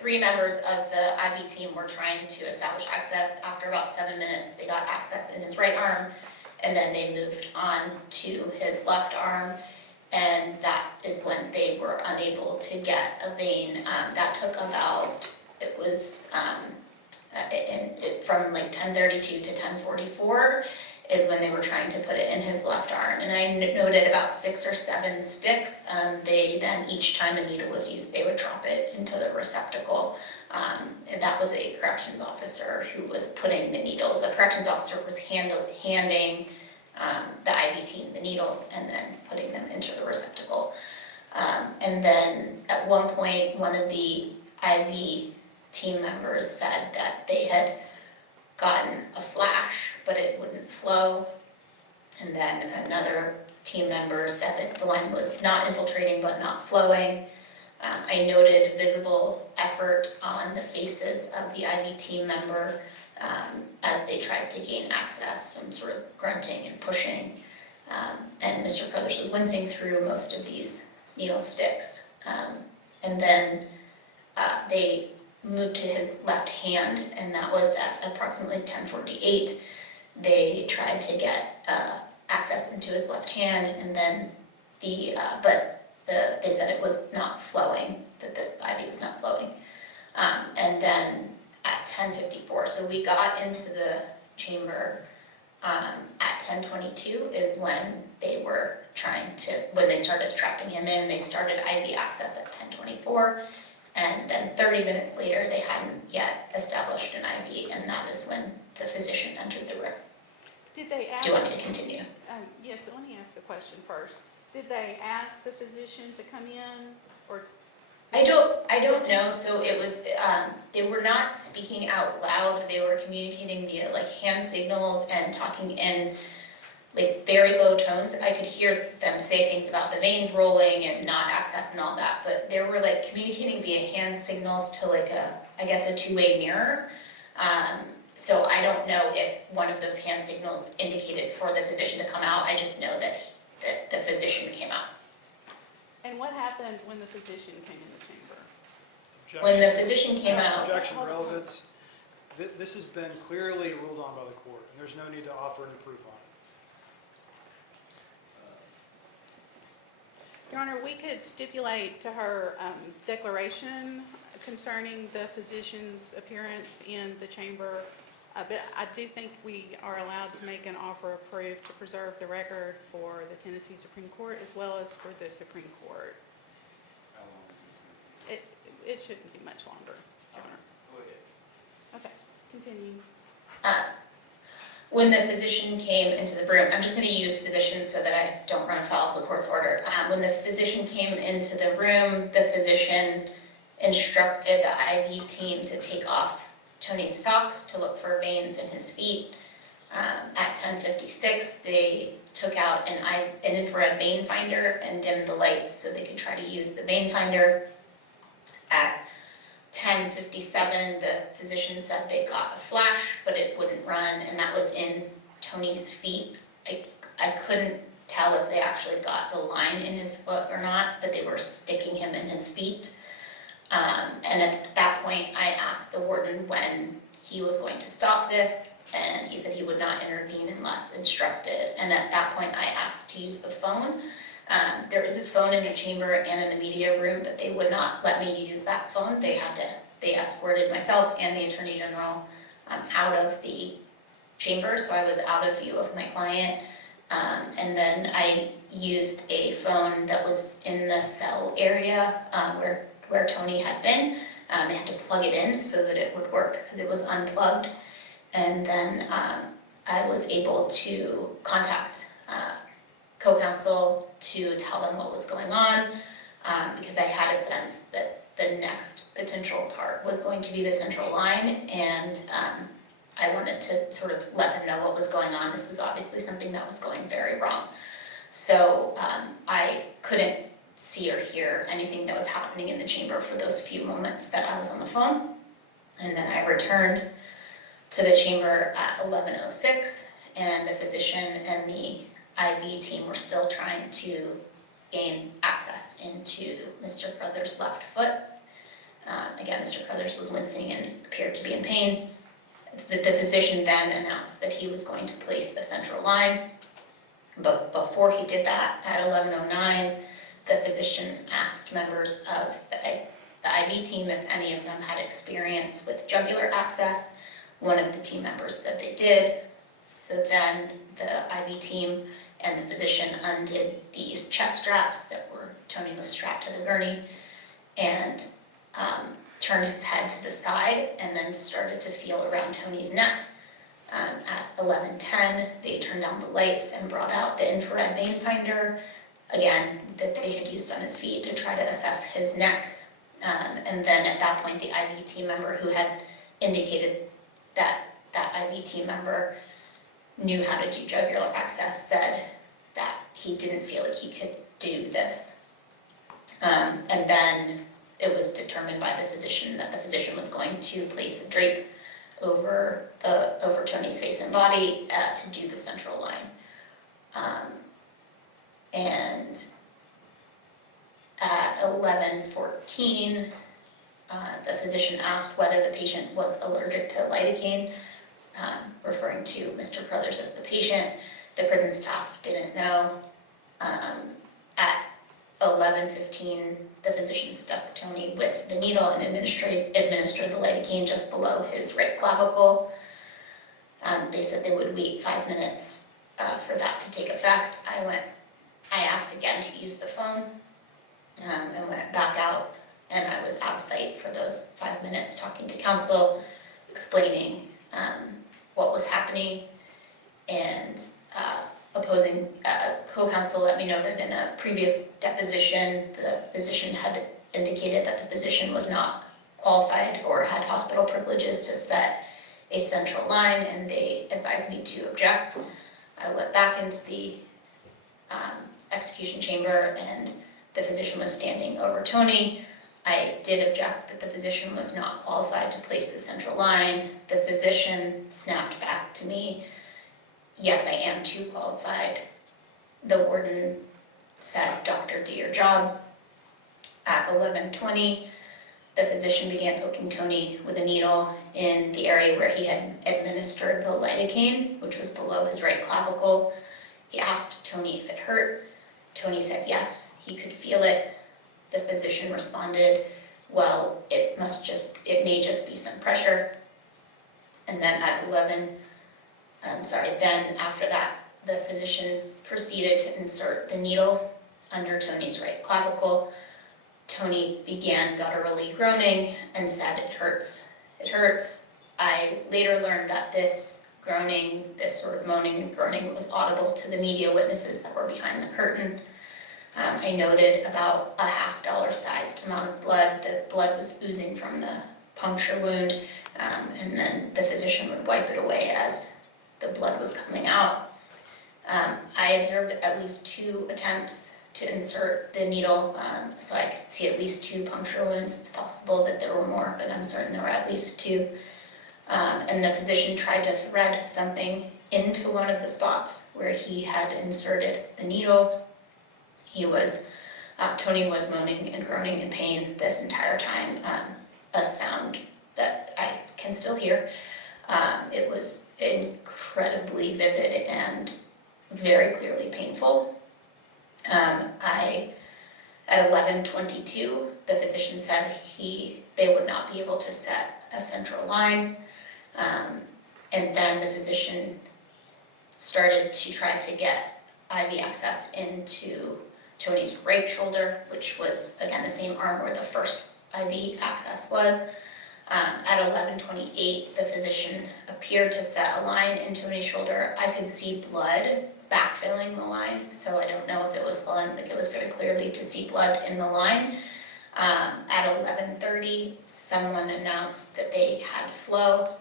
3 members of the IV team were trying to establish access. After about 7 minutes, they got access in his right arm, and then they moved on to his left arm, and that is when they were unable to get a vein. That took about, it was from like 10:32 to 10:44 is when they were trying to put it in his left arm. And I noted about 6 or 7 sticks. They then, each time a needle was used, they would drop it into the receptacle. And that was a corrections officer who was putting the needles. The corrections officer was handing the IV team the needles and then putting them into the receptacle. And then at one point, one of the IV team members said that they had gotten a flash, but it wouldn't flow. And then another team member said that the line was not infiltrating but not flowing. I noted visible effort on the faces of the IV team member as they tried to gain access, some sort of grunting and pushing. And Mr. Carruthers was wincing through most of these needle sticks. And then they moved to his left hand, and that was at approximately 10:48. They tried to get access into his left hand, and then they said it was not flowing, that the IV was not flowing. And then at 10:54, so we got into the chamber at 10:22 is when they were when they started trapping him in. They started IV access at 10:24. And then 30 minutes later, they hadn't yet established an IV, and that is when the physician entered the room. Did they ask? Do you want me to continue? Yes, but let me ask a question first. Did they ask the physician to come in, or? I don't know. So it was they were not speaking out loud. They were communicating via like hand signals and talking in like very low tones. I could hear them say things about the veins rolling and not access and all that, but they were like communicating via hand signals to like I guess a two-way mirror. So I don't know if one of those hand signals indicated for the physician to come out. I just know that the physician came out. And what happened when the physician came in the chamber? Objection. When the physician came out. Objection, relevance. This has been clearly ruled on by the court, and there's no need to offer any proof on it. Your Honor, we could stipulate to her declaration concerning the physician's appearance in the chamber, but I do think we are allowed to make an offer of proof to preserve the record for the Tennessee Supreme Court as well as for the Supreme Court. How long is this going to be? It shouldn't be much longer, Your Honor. Go ahead. Okay, continue. When the physician came into the room, I'm just going to use physicians so that I don't run afoul of the court's order. When the physician came into the room, the physician instructed the IV team to take off Tony's socks to look for veins in his feet. At 10:56, they took out an infrared vein finder and dimmed the lights so they could try to use the vein finder. At 10:57, the physician said they got a flash, but it wouldn't run, and that was in Tony's feet. I couldn't tell if they actually got the line in his foot or not, but they were sticking him in his feet. And at that point, I asked the warden when he was going to stop this, and he said he would not intervene unless instructed. And at that point, I asked to use the phone. There is a phone in the chamber and in the media room, but they would not let me use that phone. They escorted myself and the Attorney General out of the chamber, so I was out of view of my client. And then I used a phone that was in the cell area where Tony had been. They had to plug it in so that it would work because it was unplugged. And then I was able to contact co-counsel to tell them what was going on because I had a sense that the next potential part was going to be the central line, and I wanted to sort of let them know what was going on. This was obviously something that was going very wrong. So I couldn't see or hear anything that was happening in the chamber for those few moments that I was on the phone. And then I returned to the chamber at 11:06, and the physician and the IV team were still trying to gain access into Mr. Carruthers' left foot. Again, Mr. Carruthers Carruthers was wincing and appeared to be in pain. The physician then announced that he was going to place a central line. But before he did that, at 11:09, the physician asked members of the IB team if any of them had experience with jugular access. One of the team members said they did. So then the IB team and the physician undid these chest straps that were, Tony was strapped to the gurney, and turned his head to the side and then started to feel around Tony's neck. At 11:10, they turned down the lights and brought out the infrared vein finder, again, that they had used on his feet to try to assess his neck. And then at that point, the IB team member who had indicated that IB team member knew how to do jugular access said that he didn't feel like he could do this. And then it was determined by the physician that the physician was going to place a drape over Tony's face and body to do the central line. And at 11:14, the physician asked whether the patient was allergic to lidocaine, referring to Mr. Carruthers as the patient. The prison staff didn't know. At 11:15, the physician stuck Tony with the needle and administered the lidocaine just below his right clavicle. They said they would wait 5 minutes for that to take effect. I asked again to use the phone and went back out, and I was out of sight for those 5 minutes talking to counsel, explaining what was happening, and opposing co-counsel let me know that in a previous deposition, the physician had indicated that the physician was not qualified or had hospital privileges to set a central line, and they advised me to object. I went back into the execution chamber, and the physician was standing over Tony. I did object that the physician was not qualified to place the central line. The physician snapped back to me, "Yes, I am too qualified." The warden said, "Doctor, do your job." At 11:20, the physician began poking Tony with a needle in the area where he had administered the lidocaine, which was below his right clavicle. He asked Tony if it hurt. Tony said yes, he could feel it. The physician responded, "Well, it may just be some pressure." And then at then after that, the physician proceeded to insert the needle under Tony's right clavicle. Tony began gutturally groaning and said, "It hurts, it hurts." I later learned that this groaning, this sort of moaning and groaning, was audible to the media witnesses that were behind the curtain. I noted about a $50 sized amount of blood. The blood was oozing from the puncture wound, and then the physician would wipe it away as the blood was coming out. I observed at least 2 attempts to insert the needle, so I could see at least 2 puncture wounds. It's possible that there were more, but I'm certain there were at least 2. And the physician tried to thread something into one of the spots where he had inserted the needle. Tony was moaning and groaning in pain this entire time, a sound that I can still hear. It was incredibly vivid and very clearly painful. At 11:22, the physician said they would not be able to set a central line. And then the physician started to try to get IV access into Tony's right shoulder, which was, again, the same arm where the first IV access was. At 11:28, the physician appeared to set a line in Tony's shoulder. I could see blood backfilling the line, so I don't know if it was blood, like it was very clearly to see blood in the line. At 11:30, someone announced that they had flow.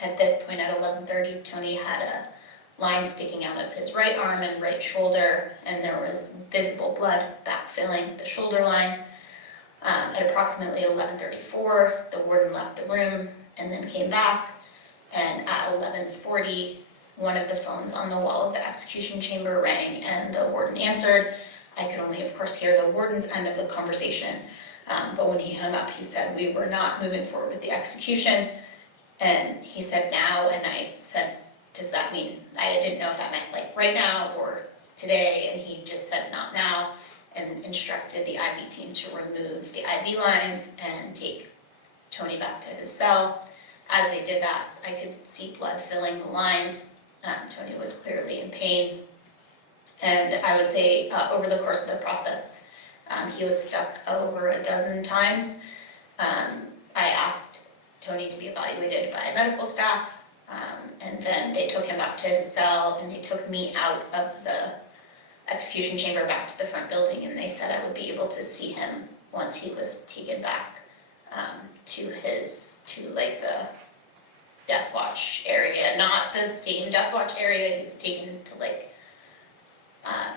At this point, at 11:30, Tony had a line sticking out of his right arm and right shoulder, and there was visible blood backfilling the shoulder line. At approximately 11:34, the warden left the room and then came back, and at 11:40, one of the phones on the wall of the execution chamber rang, and the warden answered. I could only, of course, hear the warden's end of the conversation, But when he hung up, he said, we were not moving forward with the execution. And he said now, and I said, does that mean, I didn't know if that meant like right now or today, and he just said not now, and instructed the IB team to remove the IB lines and take Tony back to his cell. As they did that, I could see blood filling the lines. Tony was clearly in pain. And I would say over the course of the process, he was stuck over a dozen times. I asked Tony to be evaluated by medical staff, and then they took him back to his cell, and they took me out of the execution chamber back to the front building, and they said I would be able to see him once he was taken back to like the death watch area, not the same death watch area. He was taken to like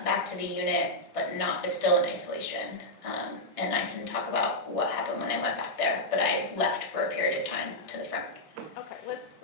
back to the unit, but not, it's still in isolation. And I can talk about what happened when I went back there, but I left for a period of time to the front.